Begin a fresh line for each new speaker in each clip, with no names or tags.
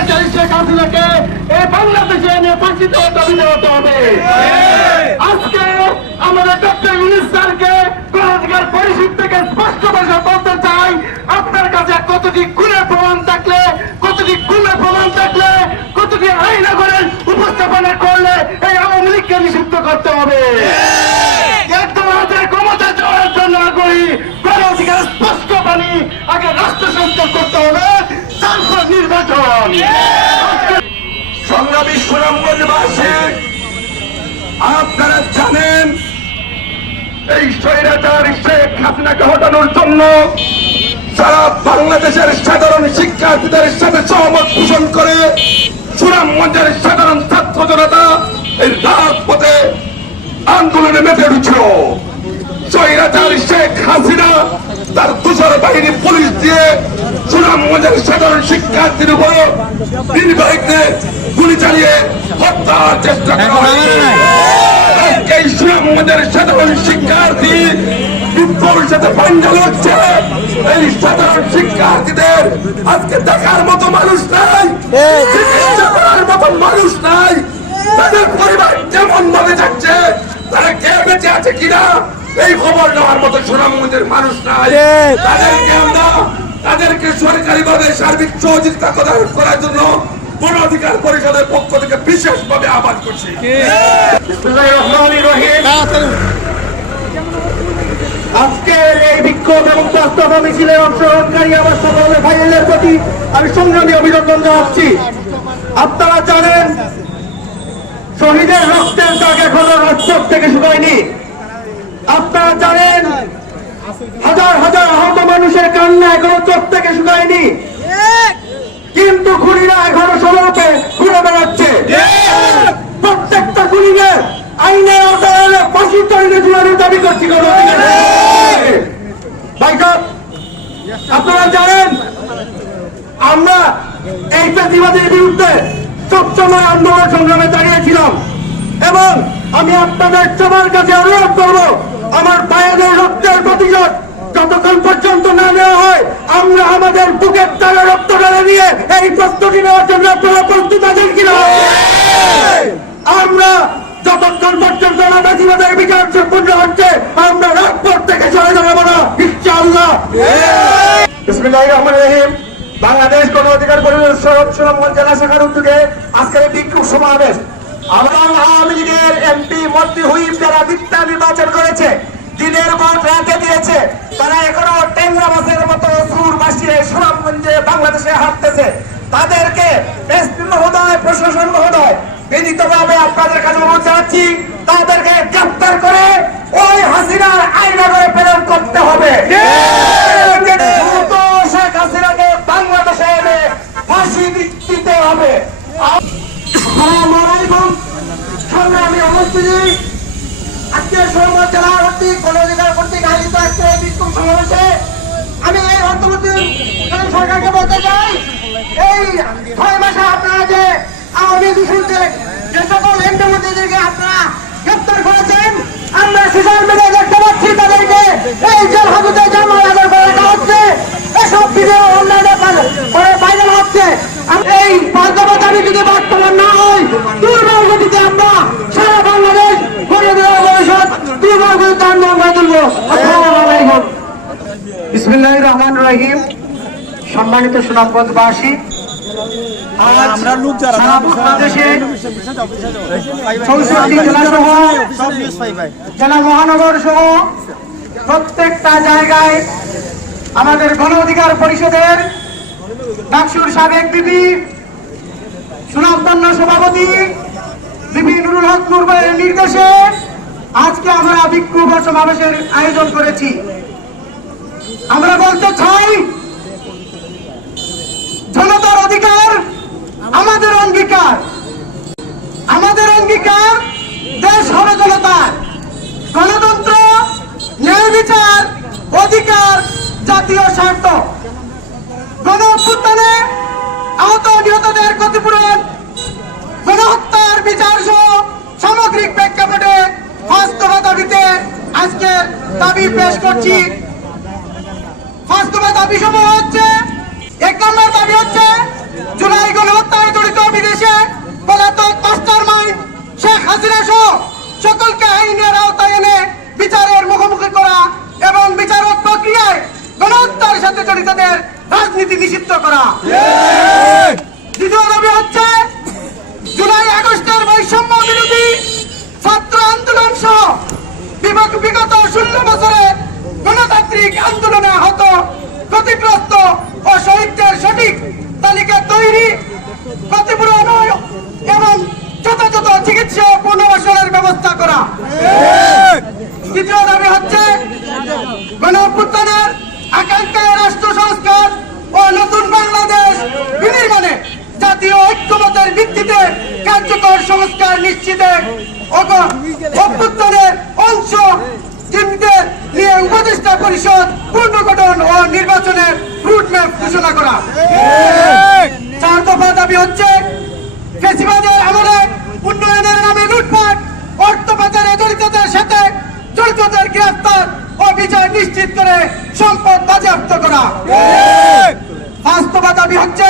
স্বৈরাচারী শেখ হাসিনাকে এই বাংলাদেশে এনে ফাঁসিতে দাবি হতে হবে। আজকে আমাদের ডক্টর ইউনিস স্যারকে কোরআনকার পরিষদ থেকে স্পষ্ট ভাষা বলতে চাই আপনার কাছে কতটি খুনের প্রমাণ থাকলে কতটি খুনের প্রমাণ থাকলে কতটি আইনা করেন উপস্থাপনা করলে এই আওয়ামী লীগকে নিষিদ্ধ করতে হবে একদম আমাদের ক্ষমতা যাওয়ার জন্য আগ্রহী গণ অধিকার স্পষ্ট বাণী আগে রাষ্ট্র সংস্কার করতে হবে তারপর নির্বাচন
সংগ্রামী সুনামগঞ্জবাসী, আপনারা জানেন এই স্বৈরাচার শেখ হাসিনাকে হটানোর জন্য সারা বাংলাদেশের সাধারণ শিক্ষার্থীদের সাথে সহমত পোষণ করে সুনামগঞ্জের সাধারণ ছাত্র জনতা এই রাজপথে আন্দোলনে মেতে উঠছিল। স্বৈরাচার শেখ হাসিনা তার তুষার বাহিনী পুলিশ সুনামগঞ্জের সাধারণ শিক্ষার্থীর উপর নির্বাহীকে গুলি চালিয়ে হত্যার চেষ্টা করা আজকে এই সুনামগঞ্জের সাধারণ শিক্ষার্থী বিপ্লবের সাথে পাঞ্জা লড়ছে। এই সাধারণ শিক্ষার্থীদের আজকে দেখার মতো মানুষ নাই চিকিৎসা করার মতো মানুষ নাই। তাদের পরিবার কেমন ভাবে যাচ্ছে তারা কে বেঁচে আছে কিনা এই খবর নেওয়ার মতো সুনামগঞ্জের মানুষ নাই। তাদেরকে আমরা তাদেরকে সরকারি ভাবে সার্বিক সহযোগিতা প্রদান করার জন্য গণ অধিকার পরিষদের পক্ষ থেকে বিশেষভাবে আহ্বান করছি।
বিসমিল্লাহির রহমানির রহিম। আজকের এই বিক্ষোভ এবং বাস্তব মিছিলে অংশগ্রহণকারী আমার সকল ভাইয়ের প্রতি আমি সংগ্রামী অভিনন্দন জানাচ্ছি। আপনারা জানেন শহীদের রক্তের দাগ এখনও রাজপথ থেকে শুকায়নি। আপনারা জানেন, হাজার হাজার আহত মানুষের কান্না এখনও চোখ থেকে শুকায়নি। কিন্তু খুনিরা এখনও সমাপে ঘুরে বেড়াচ্ছে। প্রত্যেকটা খুনিকে আইনের আওতায় ফাঁসির তৈরি ঝুলানোর দাবি করছি আপনারা জানেন, আমরা এই চাষিবাদের বিরুদ্ধে সবসময় আন্দোলন সংগ্রামে দাঁড়িয়েছিলাম। এবং আমি আপনাদের সবার কাছে অনুরোধ করব আমার ভাইয়েদের রক্তের প্রতিশোধ যতক্ষণ পর্যন্ত না নেওয়া হয়, আমরা আমাদের বুকের তারা রক্ত ঢেলে নিয়ে এই প্রস্তুতি নেওয়ার জন্য আপনারা প্রস্তুত আছেন কিনা? আমরা যতক্ষণ পর্যন্ত না বেশিবাদের বিচার সম্পূর্ণ হচ্ছে, আমরা রাজপথ থেকে সরে দাঁড়াবো না, ইনশাআল্লাহ। বাংলাদেশ গণ অধিকার পরিষদ সরব সুনামগঞ্জ জেলা শাখার উদ্যোগে আজকের বিক্ষোভ সমাবেশ আওয়ামী লীগের এমপি মন্ত্রী হুইপ যারা মিথ্যা নির্বাচন করেছে, দিনের ভোট রাতে দিয়েছে তারা এখনও টেংরা মাছের মতো সুর বাসিয়ে সুনামগঞ্জে বাংলাদেশে হাঁটতেছে। তাদেরকে মহোদয়, প্রশাসন মহোদয়, বিনীতভাবে আপনাদের কাছে অনুরোধ জানাচ্ছি, তাদেরকে গ্রেপ্তার করে ওই জেলার অতি কোন অধিকার কর্তৃক আয়োজিত আজকে আমি এই অন্তর্বর্তী সরকারকে বলতে চাই। এই ছয় মাসে আপনারা যে সকল এমপিমন্ত্রীদেরকে আপনারা গ্রেপ্তার করেছেন আমরা সোশ্যাল মিডিয়ায় দেখতে পাচ্ছি তাদেরকে এই জেল হাজতে জামাল আদার করে রাখা হচ্ছে এসব ভিডিও অনলাইনে করে ভাইরাল হচ্ছে আর এই বাস্তবতা দাবি যদি বাস্তবায়ন না হয় দুর্বল গতিতে আমরা সারা বাংলাদেশ করে দেওয়া ভবিষ্যৎ দুর্বল গতিতে আন্দোলন করে তুলবো আসসালামু আলাইকুম বিসমিল্লাহ রহমান রহিম সম্মানিত সুনামগঞ্জবাসী সারা বাংলাদেশে চৌষট্টি জেলা সহ জেলা মহানগর সহ প্রত্যেকটা জায়গায় আমাদের গণ অধিকার পরিষদের ডাকসুর সাবেক বিপি সুনামধন্য সভাপতি বিপি নুরুল হক নুরবাইয়ের নির্দেশে আজকে আমরা বিক্ষোভ সমাবেশের আয়োজন করেছি। আমরা বলতে চাই, জনতার অধিকার আমাদের অঙ্গীকার। আমাদের অঙ্গীকার দেশ হলো জনতার। গণতন্ত্র, ন্যায় বিচার, অধিকার, জাতীয় স্বার্থ। গণ অভ্যুত্থানে আহত নিহতদের ক্ষতিপূরণ, গণহত্যার বিচার সহ সামগ্রিক প্রেক্ষাপটে বাস্তবা দাবিতে আজকে দাবি পেশ করছি। জুলাই গণহত্যায় জড়িত বিদেশে পলাতক মাস্টার মাইন্ড শেখ হাসিনা সহ সকলকে আইনের আওতায় এনে বিচারের মুখোমুখি
করা এবং বিচারক প্রক্রিয়ায় গণহত্যার সাথে জড়িতদের রাজনীতি নিষিদ্ধ করা। দ্বিতীয় দাবি হচ্ছে, জুলাই আগস্টের বৈষম্য বিরোধী ছাত্র আন্দোলন সহ বিগত ষোলো বছরে গণতান্ত্রিক আন্দোলনে আহত ক্ষতিগ্রস্ত ও শহীদদের সঠিক তালিকা তৈরি, ক্ষতিপূরণ এবং যথাযথ চিকিৎসা পুনর্বাসনের ব্যবস্থা করা। তৃতীয় দাবি হচ্ছে গণ অভ্যুত্থানের আকাঙ্ক্ষায় রাষ্ট্র সংস্কার ও নতুন বাংলাদেশ বিনির্মাণে জাতীয় ঐক্যমতের ভিত্তিতে কার্যকর সংস্কার নিশ্চিতে অগ- অভ্যুত্থানের অংশ চিহ্নিতের নিয়ে উপদেষ্টা পরিষদ পুনর্গঠন ও নির্বাচনের রুটম্যাপ ঘোষণা করা চার দফা দাবি হচ্ছে ফেসিবাদের আমলে উন্নয়নের নামে লুটপাট অর্থ পাচারে জড়িতদের সাথে জড়িতদের গ্রেফতার ও বিচার নিশ্চিত করে সম্পদ বাজেয়াপ্ত করা বাস্তবা দাবি হচ্ছে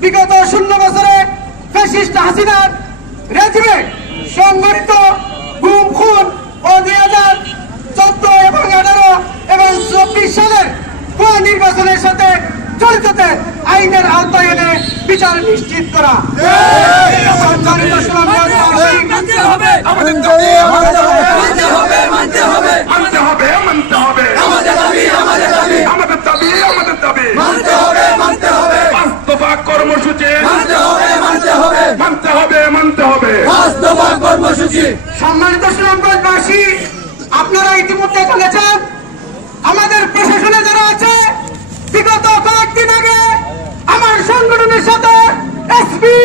বিগত শূন্য বছরে ফ্যাসিস্ট হাসিনার রেজিমে সংগঠিত গুম খুন ও দুই হাজার চোদ্দ এবং আঠারো এবং চব্বিশ সালের কোন নির্বাচনের সাথে জড়িতদের আইনের আওতায় এনে বিচার নিশ্চিত করা।
আমাদের দাবি। আমাদের দাবি
মানতে হবে মানতে হবে
মানতে হবে মানতে হবে
আমাদের দাবি আমাদের দাবি
আমাদের দাবি আমাদের দাবি
মানতে হবে মানতে হবে
বাস্তবা কর্মসূচি
মানতে হবে মানতে হবে
মানতে হবে মানতে হবে
বাস্তবা কর্মসূচি
সম্মানিত সুনামগঞ্জবাসী আপনারা ইতিমধ্যে চলেছেন আমাদের প্রশাসনে যারা আছে বিগত কয়েকদিন আগে আমার সংগঠনের সাথে এসপি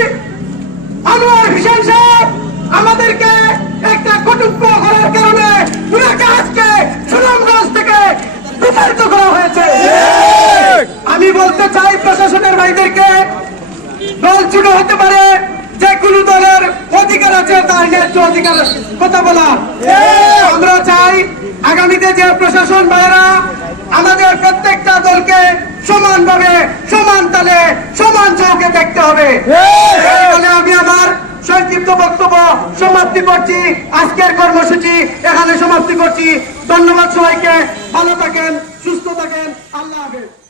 আনোয়ার হোসেন সাহেব আমাদেরকে একটা করার কারণে আজকে সুনামগঞ্জ থেকে বিতাড়িত করা হয়েছে। আমি বলতে চাই প্রশাসনের ভাইদেরকে দল হতে পারে যে কোনো দলের অধিকার আছে, তার ন্যায্য অধিকার কথা বলা। আমরা চাই আগামীতে যে প্রশাসন ভাইয়েরা আমাদের প্রত্যেকটা দলকে সমানভাবে, সমান তালে, সমান চোখে দেখতে হবে। সমাপ্তি করছি। আজকের কর্মসূচি এখানে সমাপ্তি করছি। ধন্যবাদ সবাইকে। ভালো থাকেন, সুস্থ থাকেন। আল্লাহ হাফেজ।